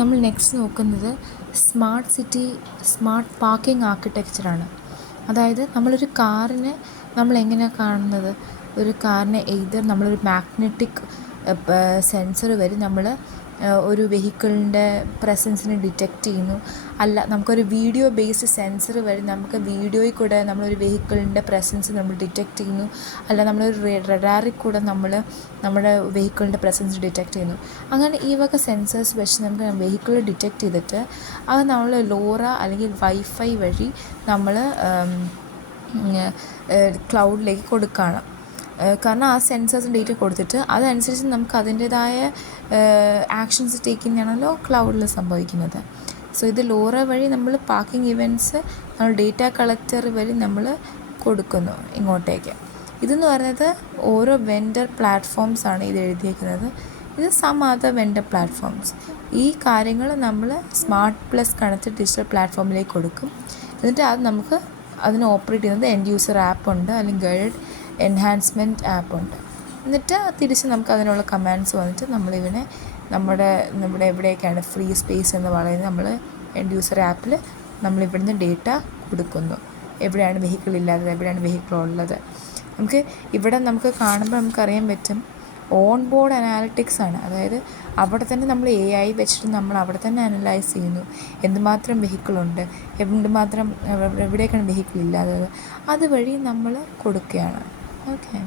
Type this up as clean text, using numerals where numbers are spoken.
നമ്മൾ നെക്സ്റ്റ് നോക്കുന്നത് smart city smart parking ആർക്കിടെക്ചറാണ്. അതായത് നമ്മളൊരു കാറിനെ നമ്മളെങ്ങനെയാണ് കാണുന്നത്, ഒരു കാറിനെ എയ്തർ നമ്മളൊരു മാഗ്നറ്റിക് സെൻസർ വഴി നമ്മൾ ഒരു വെഹിക്കിളിൻ്റെ പ്രസൻസിനെ ഡിറ്റക്റ്റ് ചെയ്യുന്നു, അല്ല നമുക്കൊരു വീഡിയോ ബേസ്ഡ് സെൻസർ വഴി നമുക്ക് വീഡിയോയിൽ കൂടെ നമ്മളൊരു വെഹിക്കിളിൻ്റെ പ്രസൻസ് നമ്മൾ ഡിറ്റക്റ്റ് ചെയ്യുന്നു, അല്ല നമ്മളൊരു റഡാറിൽ കൂടെ നമ്മൾ നമ്മുടെ വെഹിക്കിളിൻ്റെ പ്രസൻസ് ഡിറ്റക്റ്റ് ചെയ്യുന്നു. അങ്ങനെ ഈ വക സെൻസേഴ്സ് വെച്ച് നമുക്ക് വെഹിക്കിൾ ഡിറ്റക്റ്റ് ചെയ്തിട്ട് അത് നമ്മൾ ലോറ അല്ലെങ്കിൽ വൈഫൈ വഴി നമ്മൾ ക്ലൗഡിലേക്ക് കൊടുക്കുകയാണ്. കാരണം ആ സെൻസേഴ്സ് ഡേറ്റ കൊടുത്തിട്ട് അതനുസരിച്ച് നമുക്ക് അതിൻ്റേതായ ആക്ഷൻസ് ടേക്ക് ചെയ്യുന്നതാണല്ലോ ക്ലൗഡിൽ സംഭവിക്കുന്നത്. സോ ഇത് ലോറ വഴി നമ്മൾ പാർക്കിംഗ് ഇവൻറ്റ്സ് നമ്മൾ ഡേറ്റ കളക്ടർ വഴി നമ്മൾ കൊടുക്കുന്നു ഇങ്ങോട്ടേക്ക്. ഇതെന്ന് പറയുന്നത് ഓരോ വെൻഡർ പ്ലാറ്റ്ഫോംസാണ് ഇത് എഴുതിയിരിക്കുന്നത്. ഇത് സം അതർ വെൻഡർ പ്ലാറ്റ്ഫോംസ്. ഈ കാര്യങ്ങൾ നമ്മൾ സ്മാർട്ട് പ്ലസ് കണക്റ്റഡ് ഡിജിറ്റൽ പ്ലാറ്റ്ഫോമിലേക്ക് കൊടുക്കും. എന്നിട്ട് അത് നമുക്ക് അതിന് ഓപ്പറേറ്റ് ചെയ്യുന്നത് എൻഡ് യൂസർ ആപ്പുണ്ട്, അല്ലെങ്കിൽ ഗൈഡ് എൻഹാൻസ്മെൻറ്റ് ആപ്പുണ്ട്. എന്നിട്ട് തിരിച്ച് നമുക്ക് അതിനുള്ള കമാൻഡ്സ് വന്നിട്ട് നമ്മളിവനെ നമ്മുടെ എവിടെയൊക്കെയാണ് ഫ്രീ സ്പേസ് എന്ന് പറയുന്നത് നമ്മൾ എൻഡ് യൂസർ ആപ്പിൽ നമ്മളിവിടുന്ന് ഡേറ്റ കൊടുക്കുന്നു. എവിടെയാണ് വെഹിക്കിൾ ഇല്ലാത്തത്, എവിടെയാണ് വെഹിക്കിൾ ഉള്ളത്. നമുക്ക് കാണുമ്പോൾ നമുക്കറിയാൻ പറ്റും ഓൺ ബോർഡ് അനാലിറ്റിക്സ് ആണ്. അതായത് അവിടെ തന്നെ നമ്മൾ AI വെച്ചിട്ട് നമ്മൾ അവിടെ തന്നെ അനലൈസ് ചെയ്യുന്നു എന്തുമാത്രം വെഹിക്കിളുണ്ട്, എവിടെയൊക്കെയാണ് വെഹിക്കിൾ ഇല്ലാത്തത്, അതുവഴി നമ്മൾ കൊടുക്കുകയാണ്. ഓക്കെ.